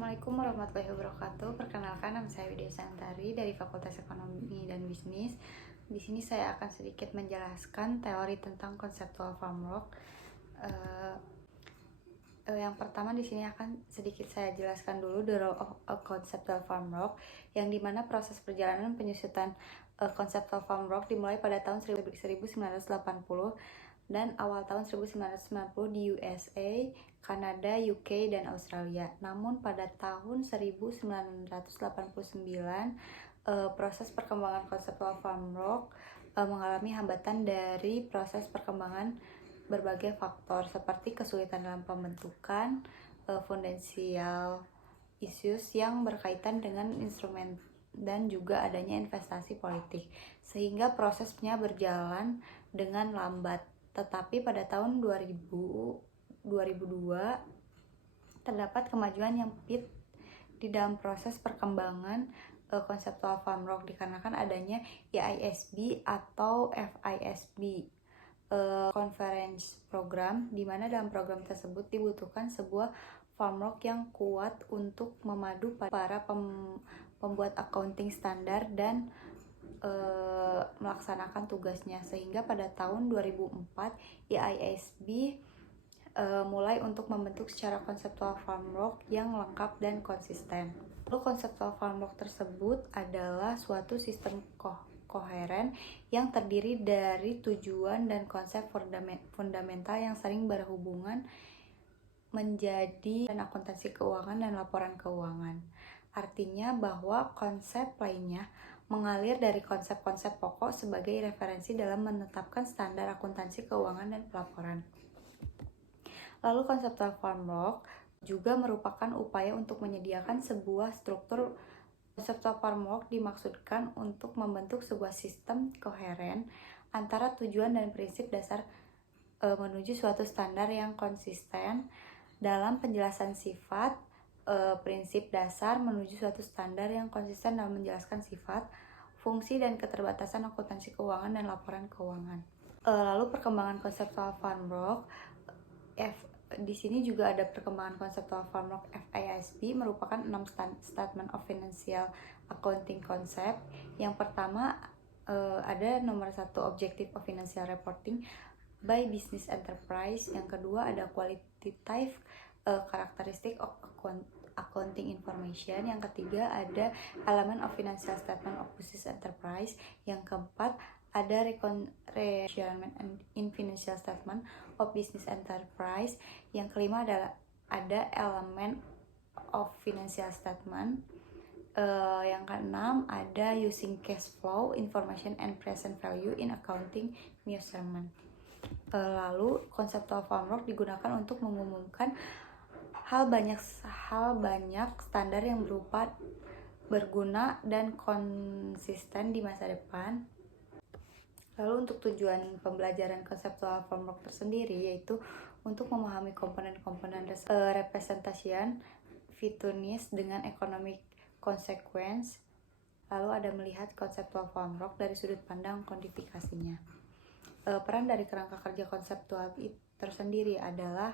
Assalamualaikum warahmatullahi wabarakatuh. Perkenalkan, nama saya Widya Santari dari Fakultas Ekonomi dan Bisnis. Di sini saya akan sedikit menjelaskan teori tentang conceptual framework. Yang pertama di sini akan sedikit saya jelaskan dulu the role of a conceptual framework, yang dimana proses perjalanan penyusutan conceptual framework dimulai pada tahun 1980 dan awal tahun 1990 di USA, Kanada, UK, dan Australia. Namun pada tahun 1989, proses perkembangan conceptual framework mengalami hambatan dari proses perkembangan berbagai faktor seperti kesulitan dalam pembentukan fundamental issues yang berkaitan dengan instrumen dan juga adanya investasi politik, sehingga prosesnya berjalan dengan lambat. Tetapi pada tahun 2002 terdapat kemajuan yang di dalam proses perkembangan conceptual framework dikarenakan adanya IISB atau FISB conference program, di mana dalam program tersebut dibutuhkan sebuah framework yang kuat untuk memadu para pembuat accounting standar dan melaksanakan tugasnya, sehingga pada tahun 2004 IISB mulai untuk membentuk secara konseptual framework yang lengkap dan konsisten. Lalu konseptual framework tersebut adalah suatu sistem koheren yang terdiri dari tujuan dan konsep fundamental yang sering berhubungan menjadi akuntansi keuangan dan laporan keuangan. Artinya bahwa konsep lainnya mengalir dari konsep-konsep pokok sebagai referensi dalam menetapkan standar akuntansi keuangan dan pelaporan. Lalu conceptual framework juga merupakan upaya untuk menyediakan sebuah struktur. Conceptual framework dimaksudkan untuk membentuk sebuah sistem koheren antara tujuan dan prinsip dasar menuju suatu standar yang konsisten dalam penjelasan sifat, prinsip dasar menuju suatu standar yang konsisten dalam menjelaskan sifat, fungsi, dan keterbatasan akuntansi keuangan dan laporan keuangan. Lalu perkembangan conceptual framework, di sini juga ada perkembangan conceptual framework FISB, merupakan 6 statement of financial accounting concept. Yang pertama ada nomor 1 objective of financial reporting by business enterprise. Yang kedua ada qualitative characteristic of accounting information. Yang ketiga ada element of financial statement of business enterprise. Yang keempat ada reconciliation in financial statement of business enterprise. Yang kelima adalah ada element of financial statement. Yang keenam ada using cash flow information and present value in accounting measurement. Lalu conceptual framework digunakan untuk mengumumkan banyak standar yang berupa berguna dan konsisten di masa depan. Lalu untuk tujuan pembelajaran conceptual framework tersendiri yaitu untuk memahami komponen-komponen representation fitness dengan economic consequence. Lalu ada melihat conceptual framework dari sudut pandang kodifikasinya. Peran dari kerangka kerja konseptual tersendiri adalah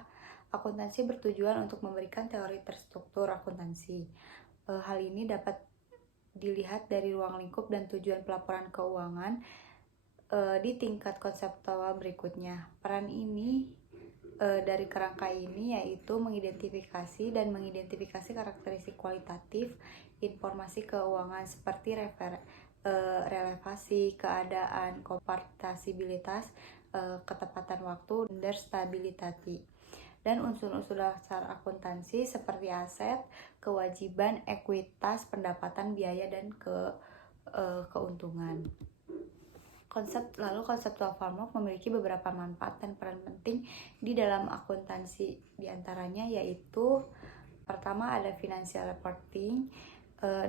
akuntansi bertujuan untuk memberikan teori terstruktur akuntansi. Hal ini dapat dilihat dari ruang lingkup dan tujuan pelaporan keuangan di tingkat konseptual berikutnya. Peran ini dari kerangka ini yaitu mengidentifikasi karakteristik kualitatif informasi keuangan seperti relevasi, keadaan, kompartasibilitas, ketepatan waktu, dan stabilitas. Dan unsur-unsur dasar akuntansi seperti aset, kewajiban, ekuitas, pendapatan, biaya, dan keuntungan. Lalu conceptual framework memiliki beberapa manfaat dan peran penting di dalam akuntansi. Di antaranya yaitu pertama ada financial reporting,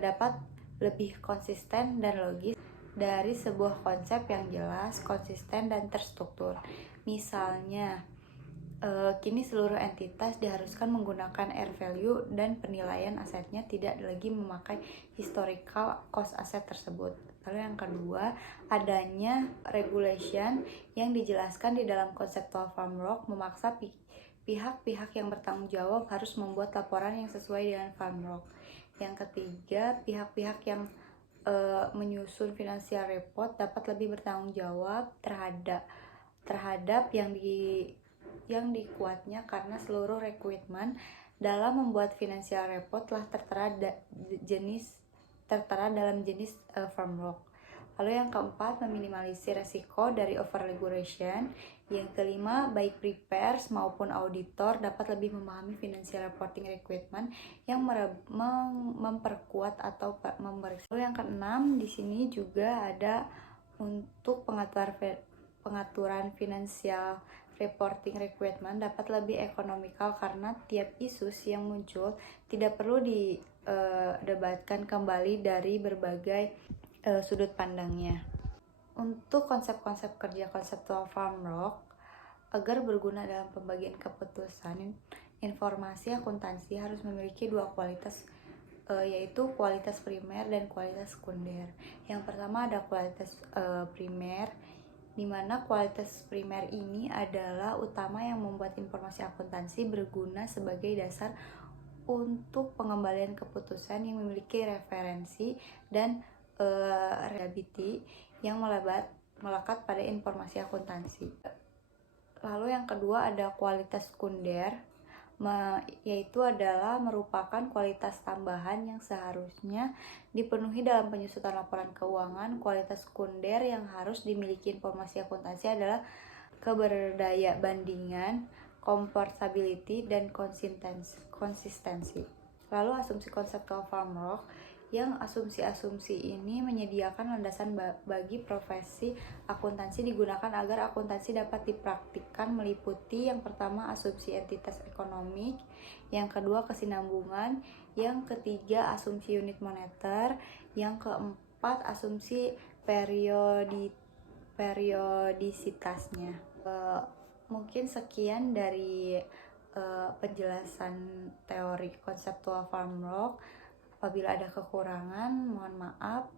dapat lebih konsisten dan logis dari sebuah konsep yang jelas, konsisten, dan terstruktur. Misalnya, kini seluruh entitas diharuskan menggunakan air value dan penilaian asetnya tidak lagi memakai historical cost aset tersebut. Lalu yang kedua, adanya regulation yang dijelaskan di dalam conceptual framework memaksa pihak-pihak yang bertanggung jawab harus membuat laporan yang sesuai dengan Farmrock. Yang ketiga, pihak-pihak yang menyusun financial report dapat lebih bertanggung jawab terhadap yang dikuatnya karena seluruh requirement dalam membuat financial report telah tertera dalam jenis Farmrock. Lalu yang keempat, meminimalisir resiko dari overregulation. Yang kelima, baik prepares maupun auditor dapat lebih memahami financial reporting requirement yang memperkuat atau memeriksa. Lalu yang keenam, di sini juga ada untuk pengaturan financial reporting requirement dapat lebih ekonomikal karena tiap isu yang muncul tidak perlu didebatkan kembali dari berbagai sudut pandangnya. Untuk konsep-konsep kerja konseptual Farmrock agar berguna dalam pembagian keputusan, informasi akuntansi harus memiliki dua kualitas, yaitu kualitas primer dan kualitas sekunder. Yang pertama ada kualitas primer, di mana kualitas primer ini adalah utama yang membuat informasi akuntansi berguna sebagai dasar untuk pengembalian keputusan yang memiliki referensi dan reliability yang melekat pada informasi akuntansi. Lalu yang kedua ada kualitas sekunder, yaitu adalah merupakan kualitas tambahan yang seharusnya dipenuhi dalam penyusunan laporan keuangan. Kualitas sekunder yang harus dimiliki informasi akuntansi adalah keberdaya bandingan, comparability, dan konsistensi. Lalu asumsi konseptual Farmrock, yang asumsi-asumsi ini menyediakan landasan bagi profesi akuntansi digunakan agar akuntansi dapat dipraktikkan, meliputi yang pertama asumsi entitas ekonomik, yang kedua kesinambungan, yang ketiga asumsi unit moneter, yang keempat asumsi periodisitasnya. Mungkin sekian dari penjelasan teori konseptual Farmrock. Apabila ada kekurangan, mohon maaf.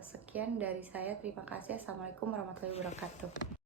Sekian dari saya. Terima kasih. Assalamualaikum warahmatullahi wabarakatuh.